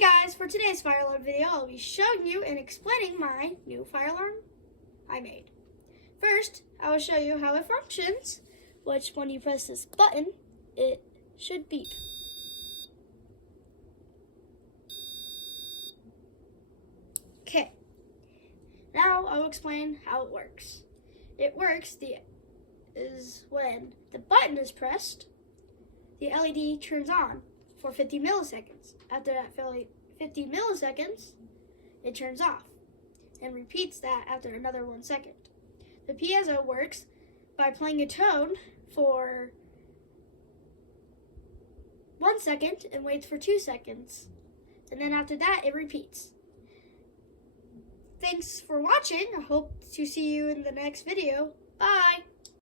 Guys, for today's fire alarm video, I'll be showing you and explaining my new fire alarm I made. First, I will show you how it functions, which when you press this button, it should beep. Okay, now I will explain how it works. It works is when the button is pressed, the LED turns on for 50 milliseconds. After that 50 milliseconds, it turns off and repeats that after another 1 second. The piezo works by playing a tone for 1 second and waits for 2 seconds. And then after that, it repeats. Thanks for watching. I hope to see you in the next video. Bye!